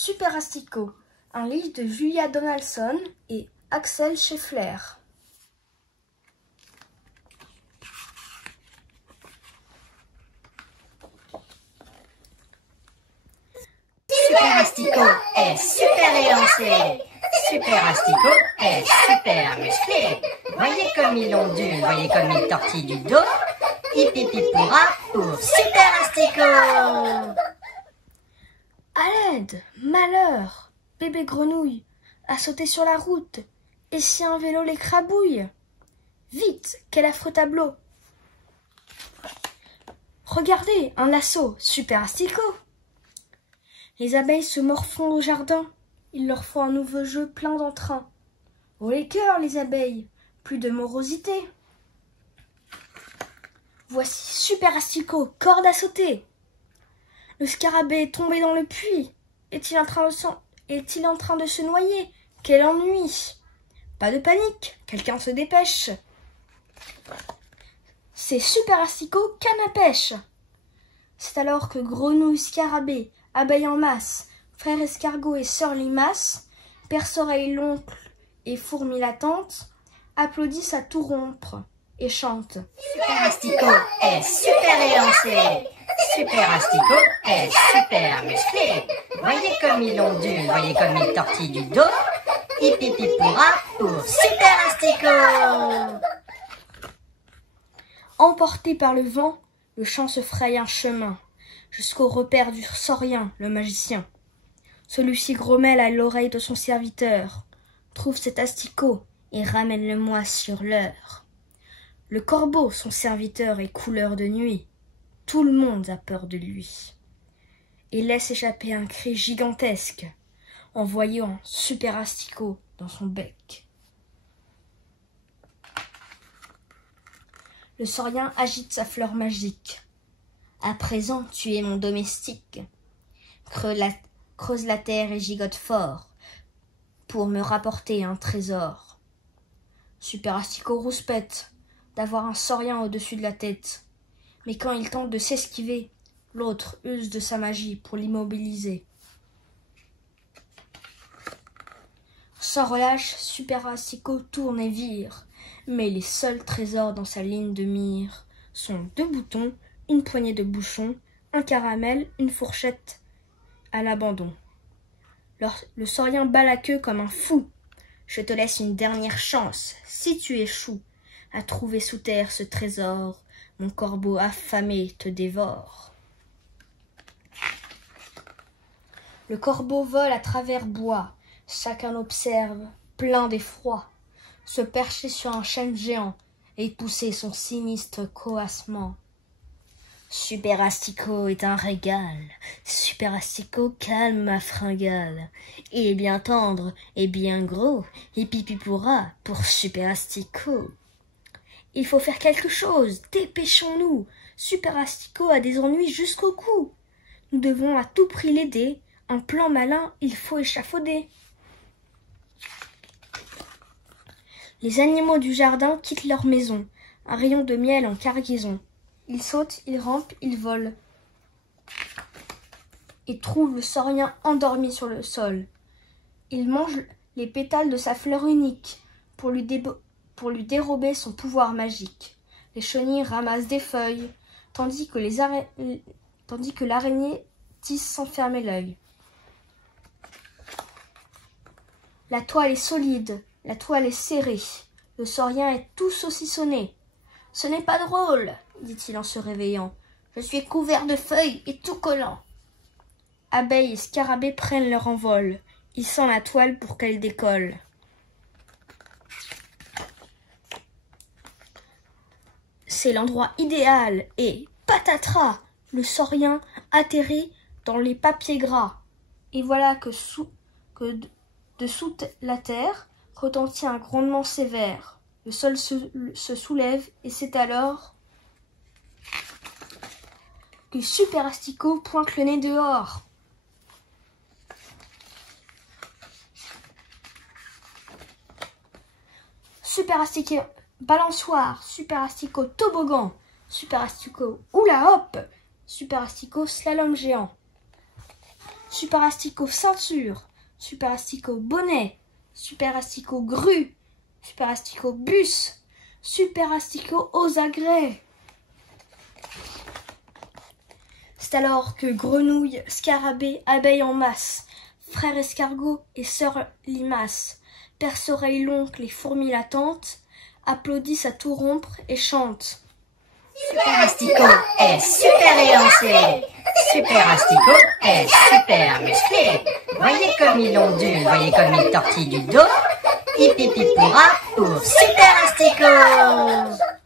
Super Asticot, un livre de Julia Donaldson et Axel Scheffler. Super Asticot est super élancé. Super Asticot est super musclé. Voyez comme il ondule, voyez comme il tortille du dos. Hippipippoura pour Super Asticot. À l'aide, malheur, bébé grenouille a sauté sur la route. Et si un vélo l'écrabouille? Vite, quel affreux tableau! Regardez, un lasso, Super Asticot! Les abeilles se morfondent au jardin. Il leur faut un nouveau jeu plein d'entrain. Haut les cœurs, les abeilles, plus de morosité. Voici Super Asticot, corde à sauter. Le scarabée est tombé dans le puits. Est-il en train de se noyer? Quel ennui! Pas de panique, quelqu'un se dépêche. C'est Super Asticot, canne à pêche. C'est alors que grenouille, scarabée, abeilles en masse, frère escargot et sœur limace, perce-oreille l'oncle et fourmi la tante, applaudissent à tout rompre et chantent. Super Asticot est super élancé. Super Asticot est super musclé. Voyez comme il ondule, voyez comme il tortille du dos. Hippipippoura pour Super Asticot. Emporté par le vent, le chant se fraye un chemin, jusqu'au repère du saurien, le magicien. Celui-ci grommelle à l'oreille de son serviteur. Trouve cet asticot et ramène-le-moi sur l'heure. Le corbeau, son serviteur, est couleur de nuit. Tout le monde a peur de lui. Et laisse échapper un cri gigantesque en voyant Super Asticot dans son bec. Le saurien agite sa fleur magique. À présent, tu es mon domestique. Creuse la terre et gigote fort pour me rapporter un trésor. Super Asticot rouspète d'avoir un saurien au-dessus de la tête. Mais quand il tente de s'esquiver, l'autre use de sa magie pour l'immobiliser. Sans relâche, Super Asticot tourne et vire. Mais les seuls trésors dans sa ligne de mire sont 2 boutons, une poignée de bouchons, un caramel, une fourchette à l'abandon. Le saurien bat la queue comme un fou. Je te laisse une dernière chance, si tu échoues à trouver sous terre ce trésor, mon corbeau affamé te dévore. Le corbeau vole à travers bois, chacun l'observe, plein d'effroi, se percher sur un chêne géant et pousser son sinistre coassement. Super Asticot est un régal, Super Asticot calme ma fringale. Il est bien tendre et bien gros, et Hippipippoura pour Super Asticot. Il faut faire quelque chose, dépêchons-nous. Super Asticot a des ennuis jusqu'au cou. Nous devons à tout prix l'aider, un plan malin il faut échafauder. Les animaux du jardin quittent leur maison, un rayon de miel en cargaison. Ils sautent, ils rampent, ils volent. Et trouvent le saurien endormi sur le sol. Ils mangent les pétales de sa fleur unique pour lui dérober son pouvoir magique. Les chenilles ramassent des feuilles, tandis que l'araignée tisse sans fermer l'œil. La toile est solide, la toile est serrée. Le saurien est tout saucissonné. « Ce n'est pas drôle, dit-il en se réveillant. Je suis couvert de feuilles et tout collant. » Abeilles et scarabées prennent leur envol. Ils sentent la toile pour qu'elle décolle. C'est l'endroit idéal et patatras, le saurien atterrit dans les papiers gras. Et voilà que dessous la terre retentit un grondement sévère. Le sol se soulève et c'est alors que Super Asticot pointe le nez dehors. Super Asticot balançoire, Super Asticot toboggan, Super Asticot oula hop, Super Asticot slalom géant. Super Asticot ceinture, Super Asticot bonnet, Super Asticot grue, Super Asticot bus, Super Asticot aux agrès. C'est alors que grenouilles, scarabées, abeilles en masse, frères escargots et sœurs limaces, perce-oreilles l'oncle et fourmis latentes, applaudissent à tout rompre et chantent. Super Asticot est super élancé. Super Asticot est super musclé. Voyez comme il ondule, voyez comme il tortille du dos. Hip hip hip hurrah pour Super Asticot.